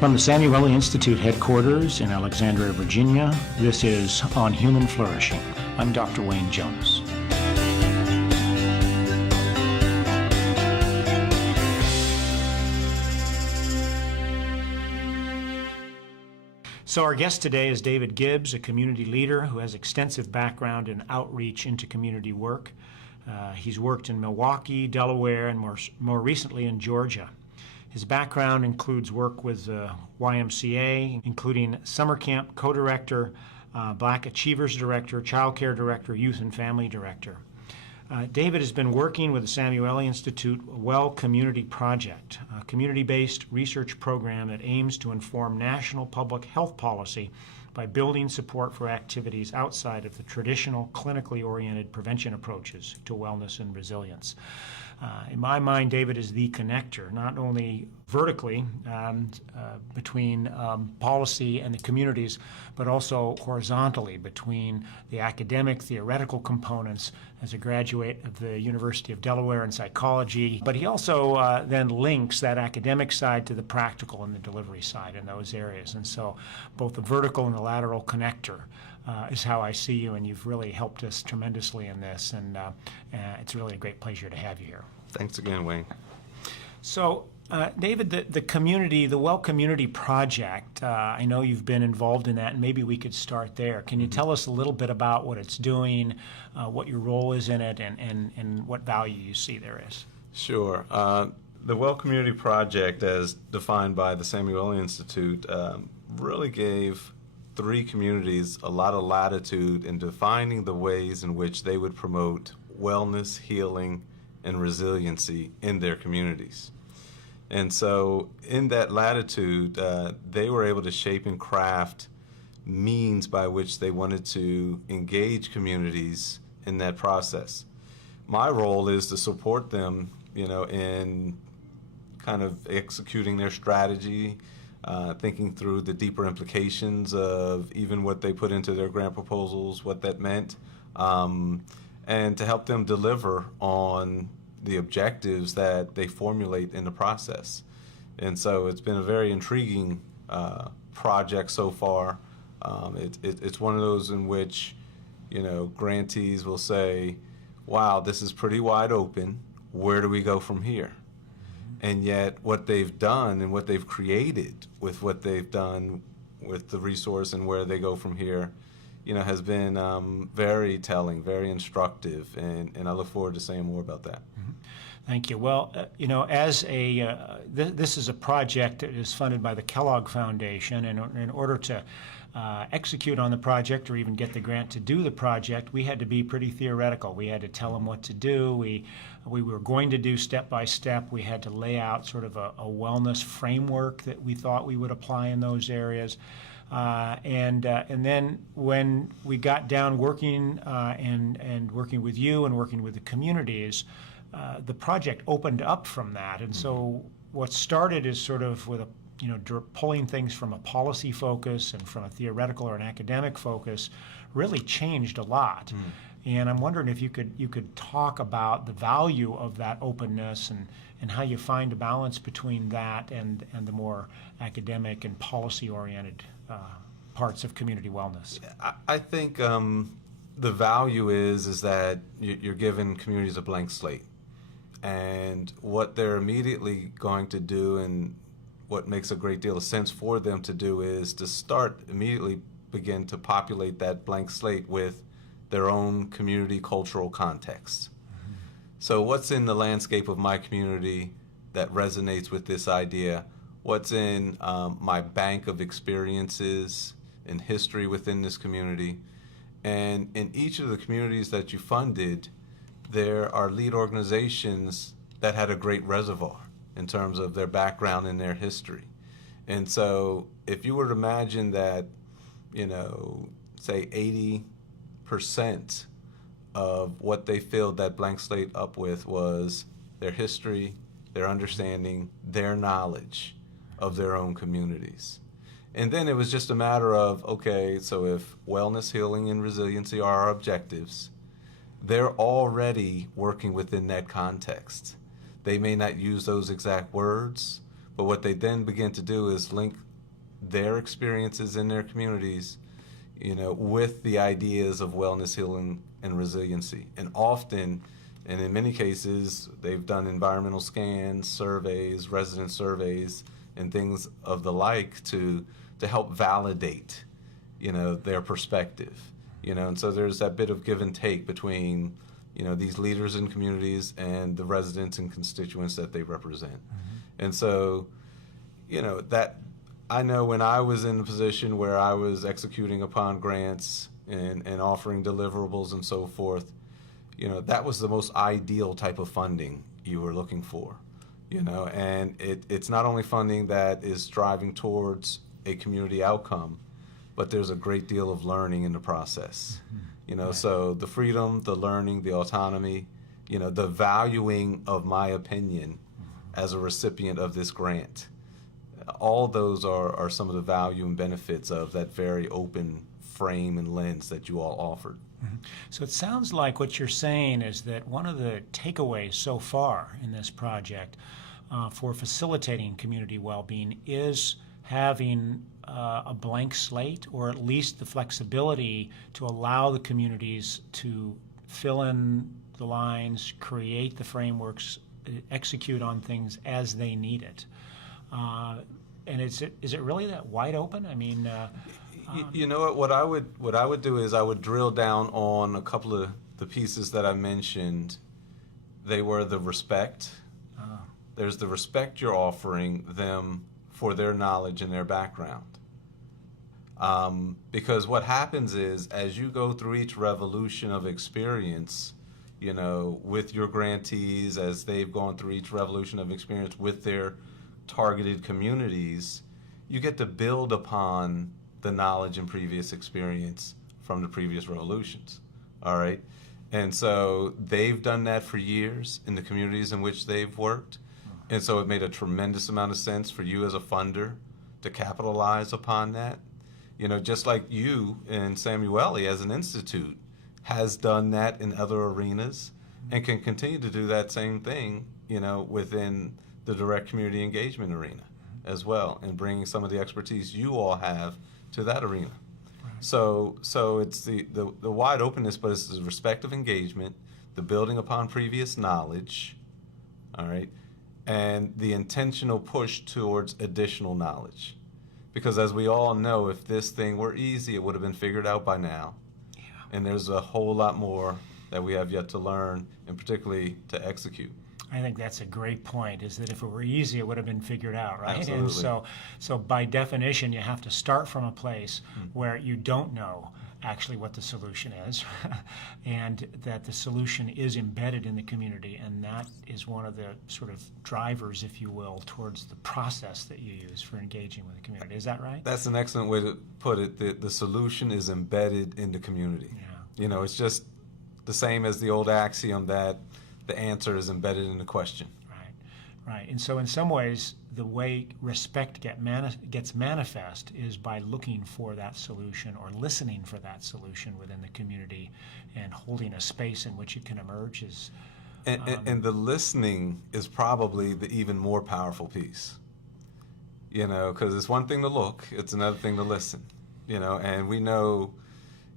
From the Samueli Institute headquarters in Alexandria, Virginia, this is On Human Flourishing. I'm Dr. Wayne Jonas. So our guest today is David Gibbs, a community leader who has extensive background in outreach into community work. He's worked in Milwaukee, Delaware, and more recently in Georgia. His background includes work with the YMCA, including summer camp co-director, Black Achievers director, child care director, youth and family director. David has been working with the Samueli Institute Well Community Project, a community-based research program that aims to inform national public health policy by building support for activities outside of the traditional clinically oriented prevention approaches to wellness and resilience. In my mind, David is the connector, not only vertically between policy and the communities, but also horizontally between the academic, theoretical components as a graduate of the University of Delaware in psychology. But he also then links that academic side to the practical and the delivery side in those areas. And so both the vertical and the lateral connector is how I see you, and you've really helped us tremendously in this, and it's really a great pleasure to have you here. Thanks again, Wayne. So, David, the community, the Well Community Project, I know you've been involved in that, and maybe we could start there. Can you tell us a little bit about what it's doing, what your role is in it, and what value you see there is? Sure. The Well Community Project, as defined by the Samueli Institute, really gave three communities a lot of latitude in defining the ways in which they would promote wellness, healing, and resiliency in their communities. And so in that latitude, they were able to shape and craft means by which they wanted to engage communities in that process. My role is to support them, in kind of executing their strategy, thinking through the deeper implications of even what they put into their grant proposals, what that meant, and to help them deliver on the objectives that they formulate in the process. And so it's been a very intriguing project so far. It's one of those in which, grantees will say, wow, this is pretty wide open. Where do we go from here? And yet what they've done and what they've created with what they've done with the resource and where they go from here, has been very telling, very instructive, and I look forward to saying more about that. Mm-hmm. Thank you. Well, as this is a project that is funded by the Kellogg Foundation, and in order to execute on the project or even get the grant to do the project, we had to be pretty theoretical. We had to tell them what to do. We were going to do step by step. We had to lay out sort of a wellness framework that we thought we would apply in those areas. And then when we got down working and working with you and working with the communities, the project opened up from that. And so what started is sort of with pulling things from a policy focus and from a theoretical or an academic focus really changed a lot. And I'm wondering if you could talk about the value of that openness and how you find a balance between that and the more academic and policy-oriented parts of community wellness. I think the value is that you're giving communities a blank slate. And what they're immediately going to do, and what makes a great deal of sense for them to do, is to immediately begin to populate that blank slate with their own community cultural context. Mm-hmm. So what's in the landscape of my community that resonates with this idea? What's in my bank of experiences and history within this community? And in each of the communities that you funded, there are lead organizations that had a great reservoir in terms of their background and their history. And so if you were to imagine that, say 80% of what they filled that blank slate up with was their history, their understanding, their knowledge of their own communities. And then it was just a matter of, okay, so if wellness, healing, and resiliency are our objectives, they're already working within that context. They may not use those exact words, but what they then begin to do is link their experiences in their communities, with the ideas of wellness, healing, and resiliency. And often, and in many cases, they've done environmental scans, surveys, resident surveys, and things of the like to help validate, their perspective. And so there's that bit of give and take between, these leaders in communities and the residents and constituents that they represent. Mm-hmm. And so, that I know when I was in the position where I was executing upon grants and offering deliverables and so forth, that was the most ideal type of funding you were looking for, and it's not only funding that is striving towards a community outcome, but there's a great deal of learning in the process. Mm-hmm. Right. So the freedom, the learning, the autonomy, the valuing of my opinion as a recipient of this grant. All those are some of the value and benefits of that very open frame and lens that you all offered. Mm-hmm. So it sounds like what you're saying is that one of the takeaways so far in this project for facilitating community well-being is having a blank slate, or at least the flexibility to allow the communities to fill in the lines, create the frameworks, execute on things as they need it. And is it really that wide open? I mean, you know what I would do is I would drill down on a couple of the pieces that I mentioned. They were the respect. There's the respect you're offering them for their knowledge and their background. Because what happens is, as you go through each revolution of experience, with your grantees, as they've gone through each revolution of experience with their targeted communities, you get to build upon the knowledge and previous experience from the previous revolutions. All right? And so they've done that for years in the communities in which they've worked. And so it made a tremendous amount of sense for you as a funder to capitalize upon that. Just like you and Samueli as an institute has done that in other arenas and can continue to do that same thing, within the direct community engagement arena as well, and bringing some of the expertise you all have to that arena. Right. So it's the wide openness, but it's the respect of engagement, the building upon previous knowledge, all right, and the intentional push towards additional knowledge. Because as we all know, if this thing were easy, it would have been figured out by now. Yeah. And there's a whole lot more that we have yet to learn, and particularly to execute. I think that's a great point, is that if it were easy, it would have been figured out, right? Absolutely. And so by definition, you have to start from a place where you don't know actually what the solution is, and that the solution is embedded in the community, and that is one of the sort of drivers, if you will, towards the process that you use for engaging with the community. Is that right? That's an excellent way to put it. The solution is embedded in the community. Yeah. It's just the same as the old axiom that the answer is embedded in the question. Right. And so in some ways, the way respect gets manifest is by looking for that solution, or listening for that solution within the community, and holding a space in which it can emerge. And the listening is probably the even more powerful piece. Because it's one thing to look, it's another thing to listen. And we know,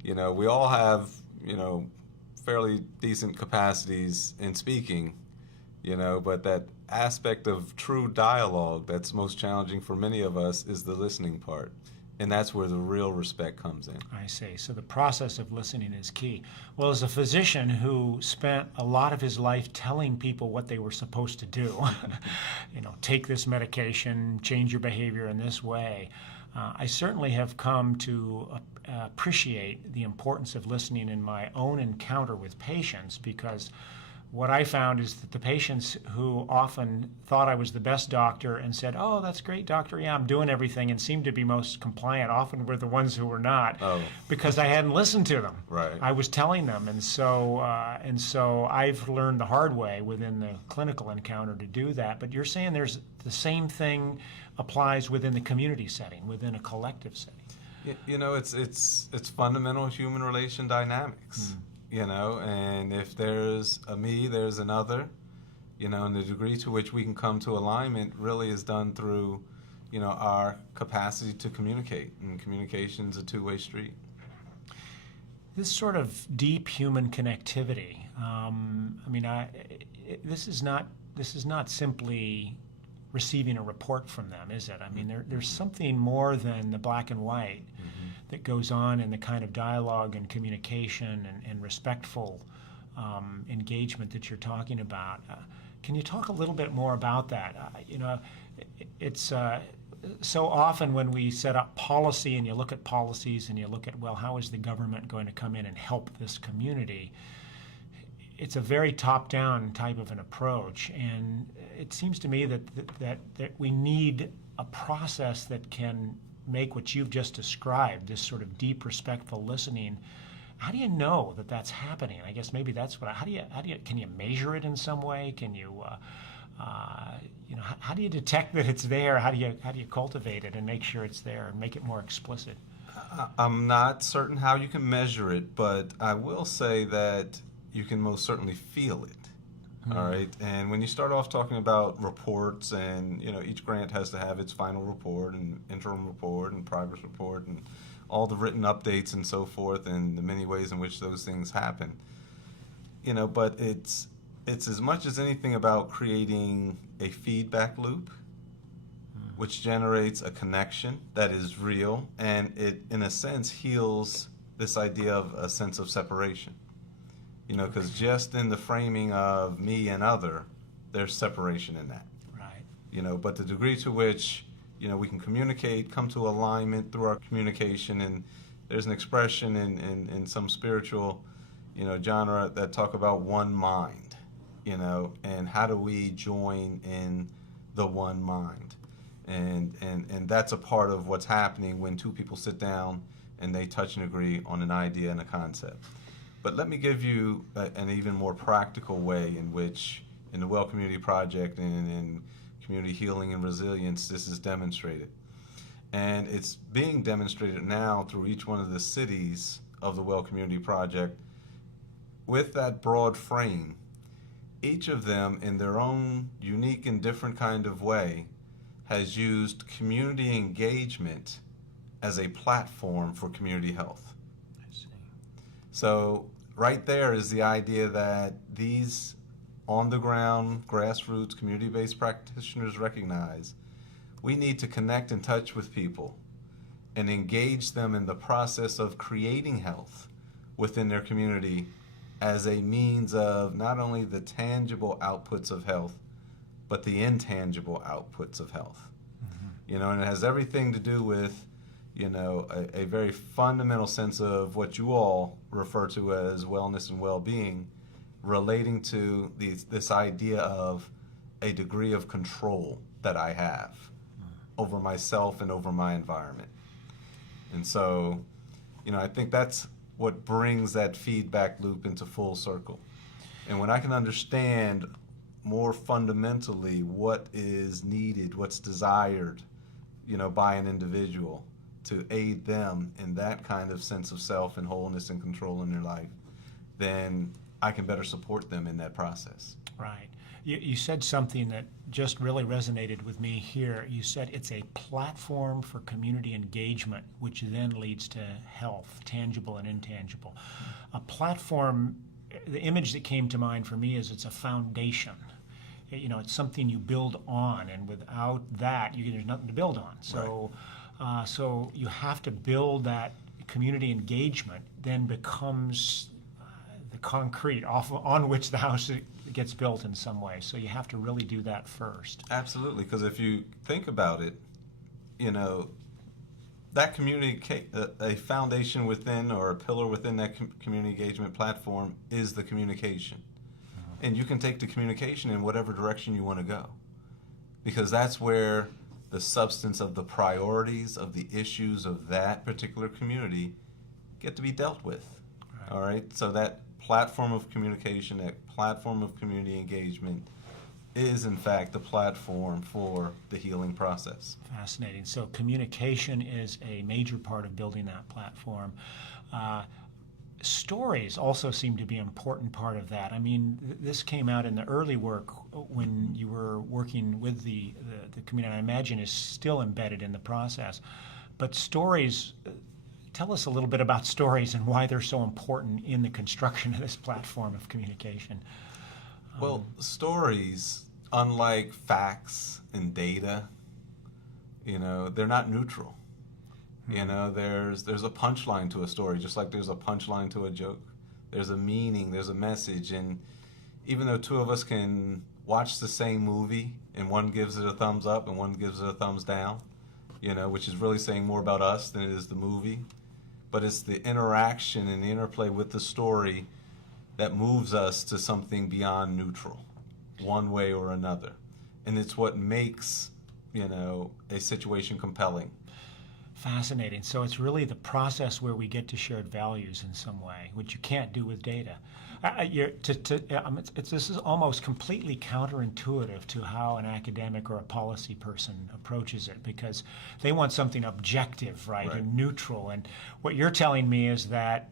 we all have, fairly decent capacities in speaking, but that aspect of true dialogue that's most challenging for many of us is the listening part. And that's where the real respect comes in. I see. So the process of listening is key. Well, as a physician who spent a lot of his life telling people what they were supposed to do, take this medication, change your behavior in this way, I certainly have come to appreciate the importance of listening in my own encounter with patients, because what I found is that the patients who often thought I was the best doctor and said, "Oh, that's great, doctor, yeah, I'm doing everything," and seemed to be most compliant, often were the ones who were not, because I hadn't listened to them. Right. I was telling them, and so I've learned the hard way within the clinical encounter to do that. But you're saying there's the same thing applies within the community setting, within a collective setting. It's fundamental human relation dynamics. And if there's a me, there's another, and the degree to which we can come to alignment really is done through, our capacity to communicate, and communication's a two-way street. This sort of deep human connectivity. This is not simply receiving a report from them, is it? I mean, there's something more than the black and white that goes on in the kind of dialogue and communication and respectful engagement that you're talking about. Can you talk a little bit more about that? It's so often when we set up policy and you look at policies and you look at, well, how is the government going to come in and help this community? It's a very top-down type of an approach, and it seems to me that we need a process that can make what you've just described, this sort of deep, respectful listening. How do you know that that's happening? I guess maybe that's what. Can you measure it in some way? Can you, how do you detect that it's there? How do you cultivate it and make sure it's there and make it more explicit? I'm not certain how you can measure it, but I will say that you can most certainly feel it. All right, and when you start off talking about reports, and each grant has to have its final report and interim report and progress report and all the written updates and so forth, and the many ways in which those things happen. But it's as much as anything about creating a feedback loop, which generates a connection that is real, and it, in a sense, heals this idea of a sense of separation. Because just in the framing of me and other, there's separation in that. Right. But the degree to which, we can communicate, come to alignment through our communication, and there's an expression in some spiritual, genre that talk about one mind, and how do we join in the one mind? And that's a part of what's happening when two people sit down and they touch and agree on an idea and a concept. But let me give you an even more practical way in which, in the Well Community Project and in community healing and resilience, this is demonstrated. And it's being demonstrated now through each one of the cities of the Well Community Project with that broad frame. Each of them, in their own unique and different kind of way, has used community engagement as a platform for community health. So right there is the idea that these on-the-ground, grassroots, community-based practitioners recognize we need to connect and touch with people and engage them in the process of creating health within their community as a means of not only the tangible outputs of health, but the intangible outputs of health. And it has everything to do with a very fundamental sense of what you all refer to as wellness and well-being, relating to this idea of a degree of control that I have over myself and over my environment. And so, I think that's what brings that feedback loop into full circle. And when I can understand more fundamentally what is needed, what's desired, by an individual, to aid them in that kind of sense of self and wholeness and control in their life, then I can better support them in that process. Right. You said something that just really resonated with me here. You said it's a platform for community engagement, which then leads to health, tangible and intangible. A platform, the image that came to mind for me is it's a foundation. It's something you build on, and without that, there's nothing to build on. So. Right. So you have to build that community engagement, then becomes the concrete on which the house gets built in some way. So you have to really do that first. Absolutely, because if you think about it, that community, a foundation within or a pillar within that community engagement platform is the communication. And you can take the communication in whatever direction you want to go, because that's where the substance of the priorities of the issues of that particular community get to be dealt with. Right. All right? So that platform of communication, that platform of community engagement is, in fact, the platform for the healing process. Fascinating. So communication is a major part of building that platform. stories also seem to be an important part of that. I mean, this came out in the early work when you were working with the community, and I imagine is still embedded in the process. But stories, tell us a little bit about stories and why they're so important in the construction of this platform of communication. Well, stories, unlike facts and data, they're not neutral. There's a punchline to a story, just like there's a punchline to a joke. There's a meaning, there's a message, and even though two of us can watch the same movie and one gives it a thumbs up and one gives it a thumbs down, which is really saying more about us than it is the movie, but it's the interaction and the interplay with the story that moves us to something beyond neutral, one way or another. And it's what makes, a situation compelling. Fascinating. So it's really the process where we get to shared values in some way, which you can't do with data. This is almost completely counterintuitive to how an academic or a policy person approaches it, because they want something objective, right, and neutral. And what you're telling me is that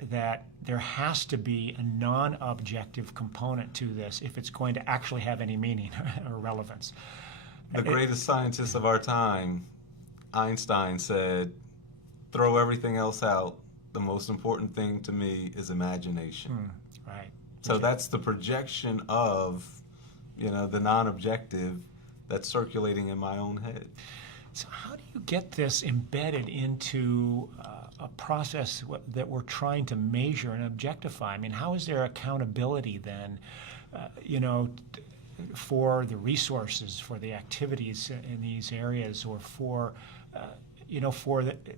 there has to be a non-objective component to this if it's going to actually have any meaning or relevance. The greatest scientist of our time, Einstein, said, throw everything else out. The most important thing to me is imagination. Right. So that's the projection of, the non-objective that's circulating in my own head. So how do you get this embedded into a process that we're trying to measure and objectify? I mean, how is there accountability then, for the resources, for the activities in these areas, or for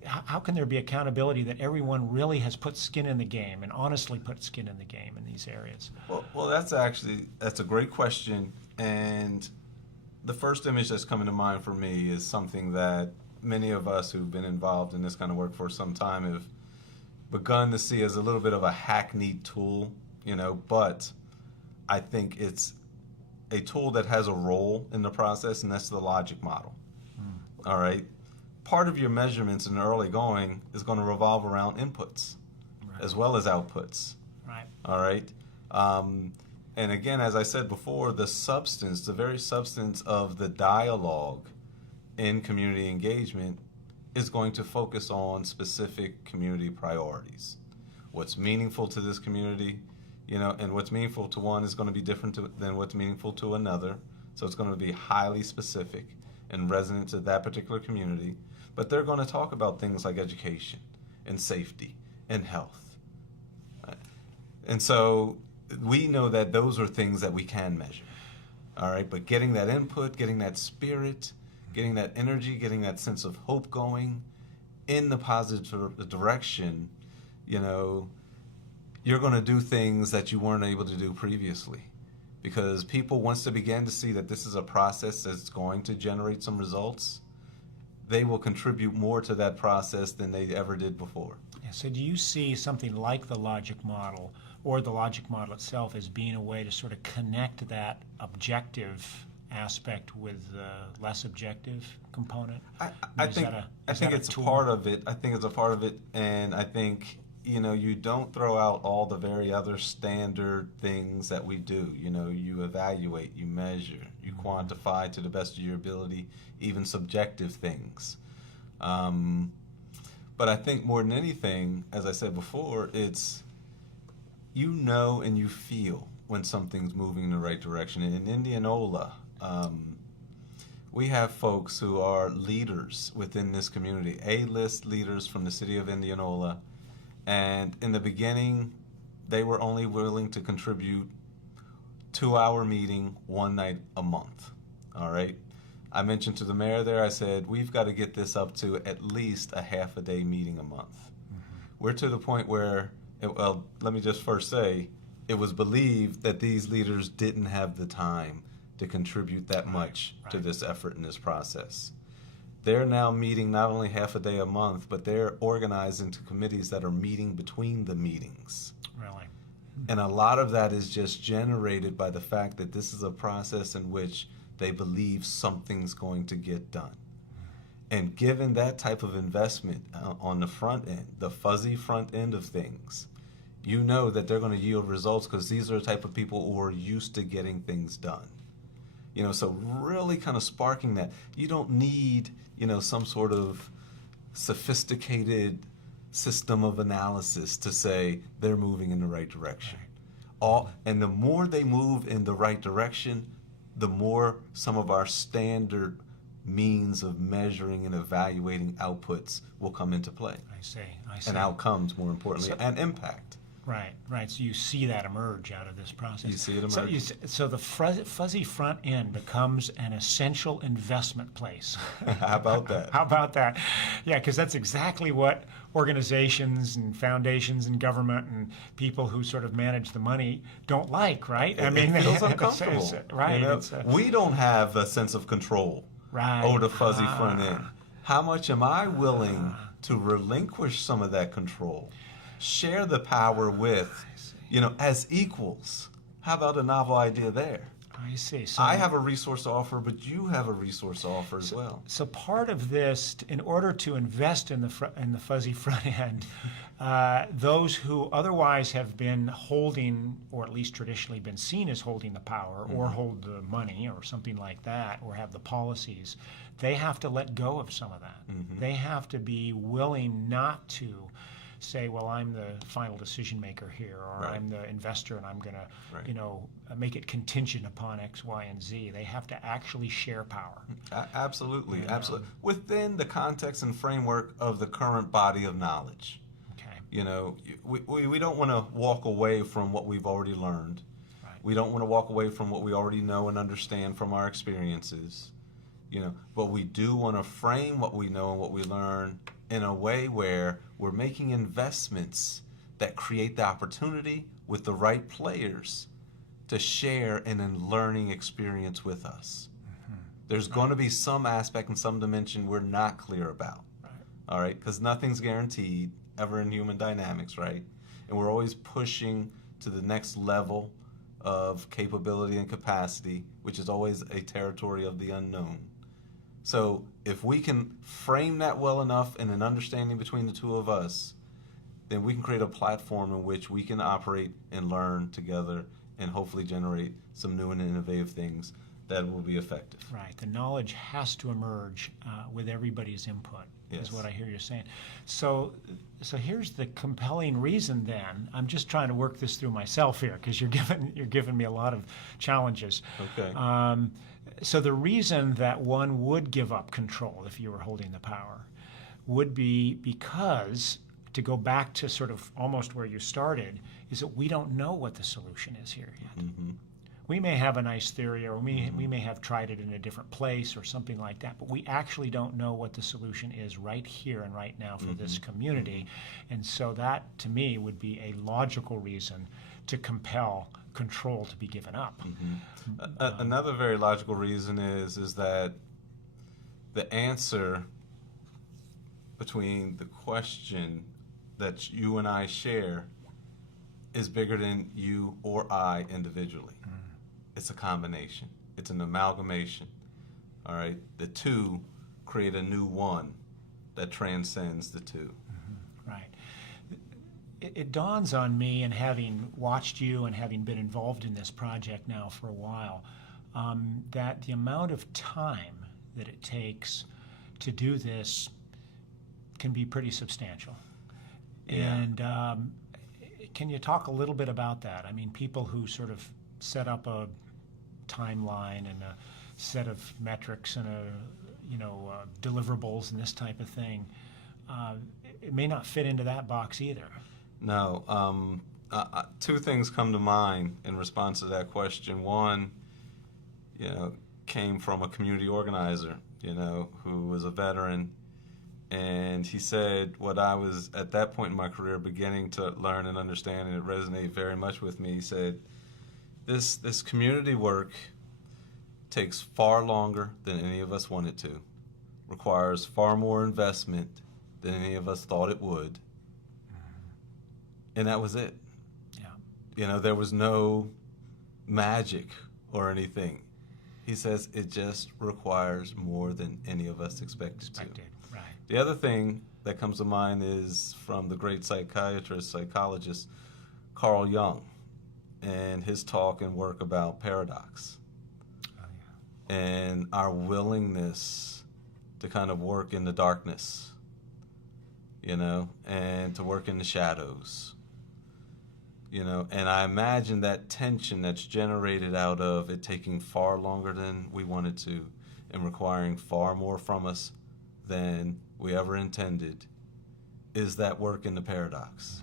how can there be accountability that everyone really has put skin in the game and honestly put skin in the game in these areas? Well, that's a great question. And the first image that's coming to mind for me is something that many of us who've been involved in this kind of work for some time have begun to see as a little bit of a hackneyed tool, but I think it's a tool that has a role in the process, and that's the logic model. All right? Part of your measurements in the early going is going to revolve around inputs as well as outputs. Right. All right? And again, as I said before, the very substance of the dialogue in community engagement is going to focus on specific community priorities. What's meaningful to this community, and what's meaningful to one is going to be different than what's meaningful to another. So it's going to be highly specific and resonant to that particular community. But they're going to talk about things like education and safety and health. And so we know that those are things that we can measure. All right, but getting that input, getting that spirit, getting that energy, getting that sense of hope going in the positive direction, you're going to do things that you weren't able to do previously. Because people, once they begin to see that this is a process that's going to generate some results, they will contribute more to that process than they ever did before. Yeah, so do you see something like the logic model or the logic model itself as being a way to sort of connect that objective aspect with the less objective component? I think it's a part of it. I think it's a part of it, and I think you don't throw out all the very other standard things that we do. You evaluate, you measure, you quantify to the best of your ability, even subjective things. But I think more than anything, as I said before, it's and you feel when something's moving in the right direction. And in Indianola, we have folks who are leaders within this community, A-list leaders from the city of Indianola. And in the beginning, they were only willing to contribute 2-hour meeting one night a month. All right. I mentioned to the mayor there, I said, we've got to get this up to at least a half a day meeting a month. We're to the point where, let me just first say, it was believed that these leaders didn't have the time to contribute that much to this effort in this process. They're now meeting not only half a day a month, but they're organized into committees that are meeting between the meetings. Really? And a lot of that is just generated by the fact that this is a process in which they believe something's going to get done. And given that type of investment on the front end, the fuzzy front end of things, you know that they're going to yield results because these are the type of people who are used to getting things done. So really kind of sparking that. You don't need, some sort of sophisticated system of analysis to say they're moving in the right direction. And the more they move in the right direction, the more some of our standard means of measuring and evaluating outputs will come into play. I see. And outcomes, more importantly, and impact. Right. So you see that emerge out of this process. You see it emerge. So the fuzzy front end becomes an essential investment place. How about that? How about that? Yeah, because that's exactly what organizations and foundations and government and people who sort of manage the money don't like, right? It feels uncomfortable. Right. We don't have a sense of control over the fuzzy front end. How much am I willing to relinquish some of that control? Share the power with, as equals. How about a novel idea there? I see. So I have a resource to offer, but you have a resource to offer as well. So part of this, in order to invest in the fuzzy front end, those who otherwise have been holding, or at least traditionally been seen as holding the power, or hold the money, or something like that, or have the policies, they have to let go of some of that. They have to be willing not to say, well, I'm the final decision maker here, or I'm the investor and I'm going to, make it contingent upon X, Y, and Z. They have to actually share power. Absolutely. Within the context and framework of the current body of knowledge. Okay. We don't want to walk away from what we've already learned. Right. We don't want to walk away from what we already know and understand from our experiences. But we do want to frame what we know and what we learn in a way where we're making investments that create the opportunity with the right players to share in a learning experience with us. There's going to be some aspect and some dimension we're not clear about. All right? Because nothing's guaranteed ever in human dynamics, right? And we're always pushing to the next level of capability and capacity, which is always a territory of the unknown. So if we can frame that well enough in an understanding between the two of us, then we can create a platform in which we can operate and learn together and hopefully generate some new and innovative things that will be effective. Right. The knowledge has to emerge with everybody's input, is what I hear you saying. So here's the compelling reason then. I'm just trying to work this through myself here because you're giving me a lot of challenges. Okay. So the reason that one would give up control if you were holding the power would be because, to go back to sort of almost where you started, is that we don't know what the solution is here yet. We may have a nice theory, or we may have tried it in a different place or something like that, but we actually don't know what the solution is right here and right now for this community. And so that, to me, would be a logical reason to compel control to be given up. Another very logical reason is that the answer between the question that you and I share is bigger than you or I individually. It's a combination. It's an amalgamation. All right? The two create a new one that transcends the two. Right. It dawns on me, and having watched you and having been involved in this project now for a while, that the amount of time that it takes to do this can be pretty substantial. Yeah. And can you talk a little bit about that? I mean, people who sort of set up a timeline and a set of metrics and deliverables and this type of thing, it may not fit into that box either. No. Two things come to mind in response to that question. One, came from a community organizer, who was a veteran, and he said what I was at that point in my career beginning to learn and understand, and it resonated very much with me. He said, This community work takes far longer than any of us want it to, requires far more investment than any of us thought it would, and that was it. Yeah. There was no magic or anything. He says it just requires more than any of us expected to. Right. The other thing that comes to mind is from the great psychologist Carl Jung and his talk and work about paradox. Oh, yeah. And our willingness to kind of work in the darkness, and to work in the shadows, and I imagine that tension that's generated out of it taking far longer than we wanted to and requiring far more from us than we ever intended is that work in the paradox.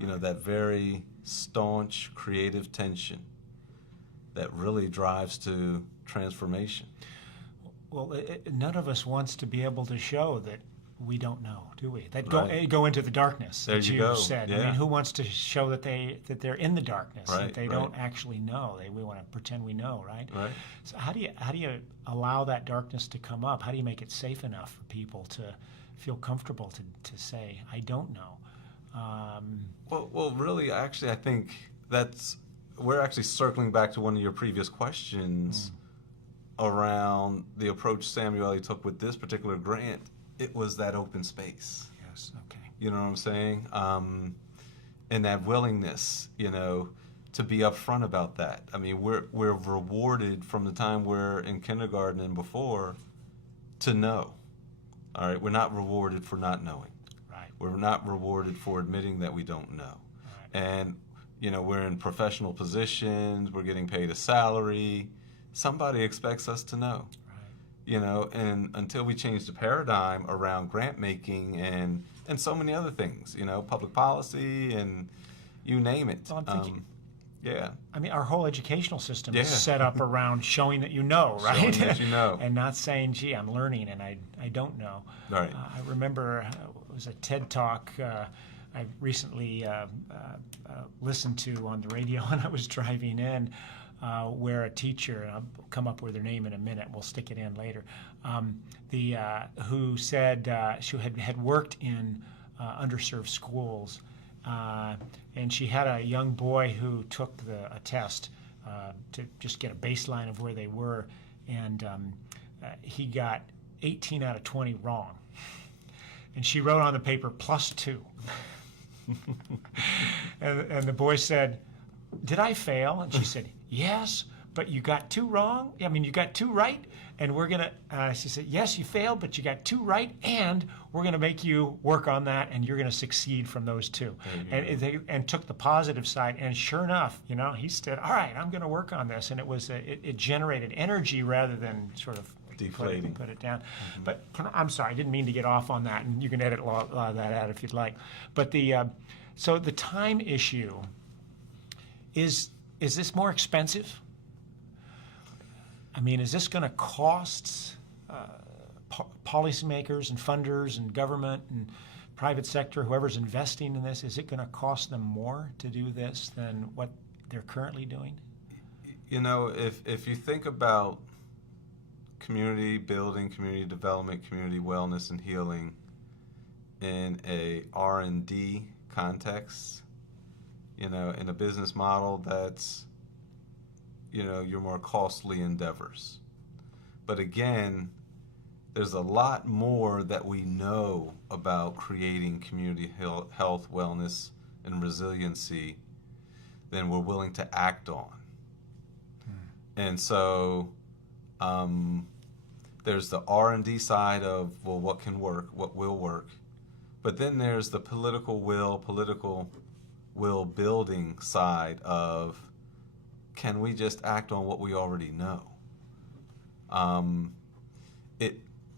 That very staunch creative tension that really drives to transformation. Well, none of us wants to be able to show that we don't know, do we? That Right. go into the darkness. There that you you go. said. I Yeah. mean, who wants to show that they're in the darkness? Right, That they right. don't actually know. We want to pretend we know, right? Right. So how do you allow that darkness to come up? How do you make it safe enough for people to feel comfortable to say, I don't know? Well, really, actually, I think we're actually circling back to one of your previous questions around the approach Samuel took with this particular grant. It was that open space. Yes. Okay. You know what I'm saying? And that willingness, to be upfront about that. I mean, we're rewarded from the time we're in kindergarten and before to know. All right, we're not rewarded for not knowing. Right. We're not rewarded for admitting that we don't know. Right. And, we're in professional positions, we're getting paid a salary. Somebody expects us to know. Right. And until we change the paradigm around grant making and so many other things, public policy and you name it. Well, I'm thinking, yeah. I mean, our whole educational system Yeah. is set up around showing that you know, right? Showing that you know. And not saying, gee, I'm learning and I don't know. Right. I remember it was a TED Talk I recently listened to on the radio when I was driving in, where a teacher, and I'll come up with her name in a minute, we'll stick it in later, who said she had worked in underserved schools, and she had a young boy who took a test to just get a baseline of where they were, and he got 18 out of 20 wrong. And she wrote on the paper +2. and the boy said, did I fail? And she said, yes, but you got 2 wrong. I mean, you got 2 right, and we're going to, she said, yes, you failed, but you got 2 right, and we're going to make you work on that, and you're going to succeed from those 2. And took the positive side, and sure enough, he said, all right, I'm going to work on this. And it generated energy rather than sort of deflating. Put it down. But I'm sorry, I didn't mean to get off on that, and you can edit a lot of that out if you'd like. But so the time issue, is this more expensive? I mean, is this going to cost policymakers and funders and government and private sector, whoever's investing in this, is it going to cost them more to do this than what they're currently doing? If you think about community building, community development, community wellness and healing in a R&D context, in a business model that's, your more costly endeavors. But again, there's a lot more that we know about creating community health, wellness, and resiliency than we're willing to act on. And so there's the R&D side of, well, what can work, what will work. But then there's the political will building side of, can we just act on what we already know?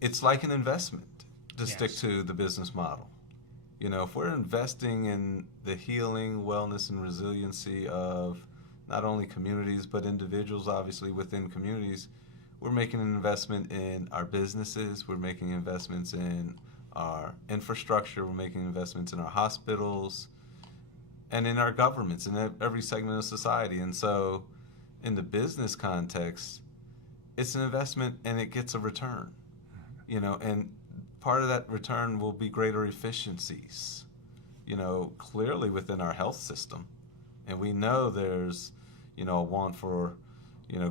It's like an investment to stick to the business model. If we're investing in the healing, wellness, and resiliency of not only communities, but individuals, obviously, within communities, we're making an investment in our businesses, we're making investments in our infrastructure, we're making investments in our hospitals, and in our governments, in every segment of society. And so in the business context, it's an investment and it gets a return, and part of that return will be greater efficiencies, clearly within our health system. And we know there's, a want for,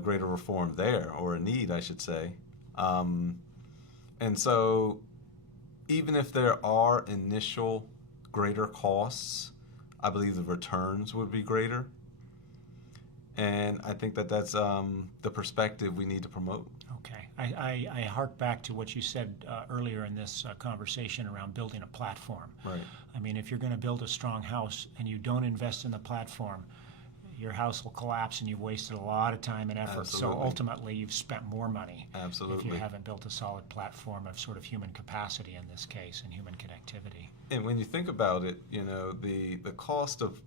greater reform there, or a need, I should say. And so even if there are initial greater costs, I believe the returns would be greater. And I think that that's the perspective we need to promote. Okay. I hark back to what you said earlier in this conversation around building a platform. Right. I mean, if you're going to build a strong house and you don't invest in the platform, your house will collapse and you've wasted a lot of time and effort. Absolutely. So ultimately, you've spent more money Absolutely. if you haven't built a solid platform of sort of human capacity in this case and human connectivity. And when you think about it, you know, the cost of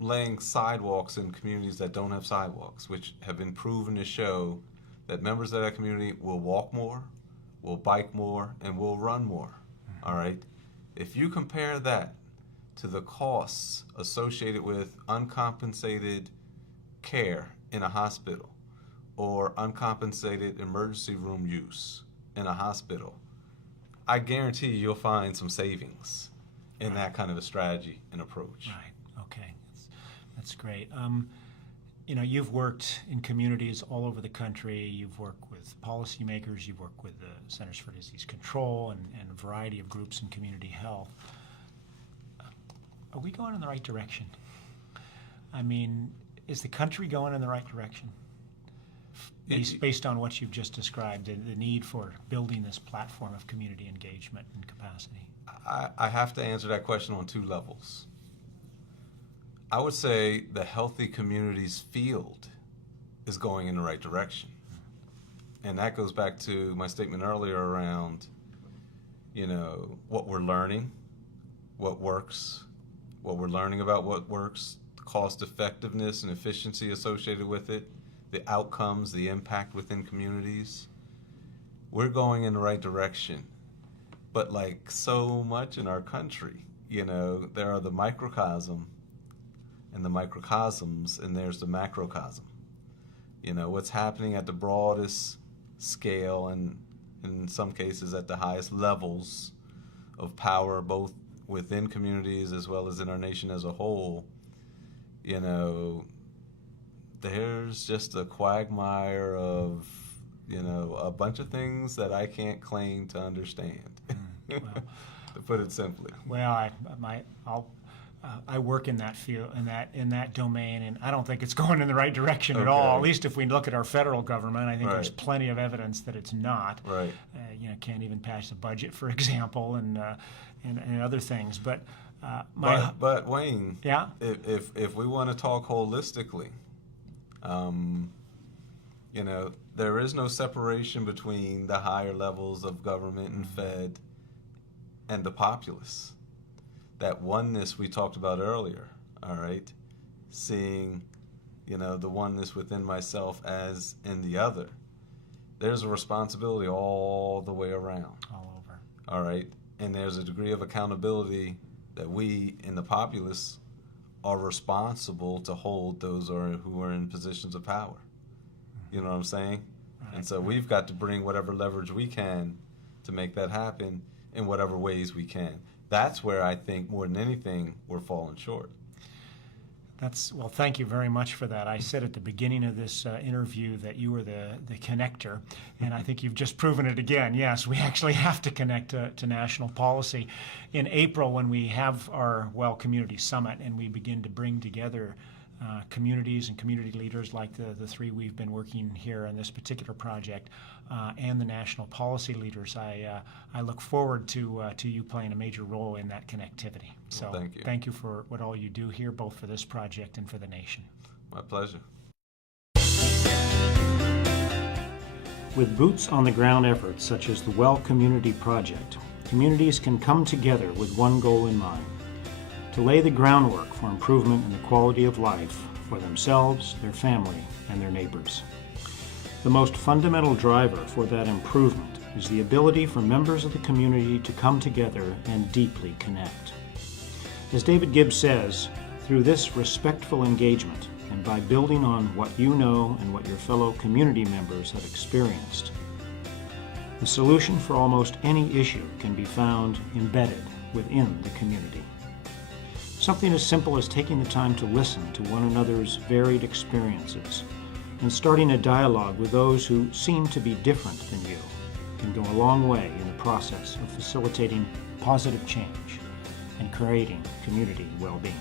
laying sidewalks in communities that don't have sidewalks, which have been proven to show that members of that community will walk more, will bike more, and will run more. All right? If you compare that to the costs associated with uncompensated care in a hospital or uncompensated emergency room use in a hospital, I guarantee you'll find some savings in that kind of a strategy and approach. Right. Okay. That's great. You know, you've worked in communities all over the country. You've worked with policymakers. You've worked with the Centers for Disease Control and a variety of groups in community health. Are we going in the right direction? I mean, is the country going in the right direction? Based on what you've just described, the need for building this platform of community engagement and capacity. I have to answer that question on two levels. I would say the healthy communities field is going in the right direction. And that goes back to my statement earlier around, you know, what we're learning, what works, what we're learning about what works, the cost effectiveness and efficiency associated with it, the outcomes, the impact within communities. We're going in the right direction. But like so much in our country, you know, there are the microcosm and the microcosms, and there's the macrocosm. You know, what's happening at the broadest scale and in some cases at the highest levels of power, both within communities as well as in our nation as a whole, you know, there's just a quagmire of, you know, a bunch of things that I can't claim to understand, Well, to put it simply. well, I work in that field, in that domain, and I don't think it's going in the right direction at all. At least if we look at our federal government, I think there's plenty of evidence that it's not. Right. You know, can't even pass the budget, for example, and other things. But but Wayne, yeah, if we want to talk holistically, you know, there is no separation between the higher levels of government and Fed and the populace. That oneness we talked about earlier, all right? Seeing, you know, the oneness within myself as in the other. There's a responsibility all the way around. all over. All right? And there's a degree of accountability that we in the populace are responsible to hold those who are in positions of power. You know what I'm saying? Right. And so we've got to bring whatever leverage we can to make that happen in whatever ways we can. That's where I think more than anything we're falling short. Well, thank you very much for that. I said at the beginning of this interview that you were the connector, and I think you've just proven it again. Yes, we actually have to connect to national policy. In April, when we have our Well Community Summit and we begin to bring together communities and community leaders like the three we've been working here on this particular project, and the national policy leaders, I look forward to you playing a major role in that connectivity. So Well, thank you. Thank you for what all you do here, both for this project and for the nation. My pleasure. With boots on the ground efforts such as the Well Community Project, communities can come together with one goal in mind: to lay the groundwork for improvement in the quality of life for themselves, their family, and their neighbors. The most fundamental driver for that improvement is the ability for members of the community to come together and deeply connect. As David Gibbs says, through this respectful engagement and by building on what you know and what your fellow community members have experienced, the solution for almost any issue can be found embedded within the community. Something as simple as taking the time to listen to one another's varied experiences and starting a dialogue with those who seem to be different than you can go a long way in the process of facilitating positive change and creating community well-being.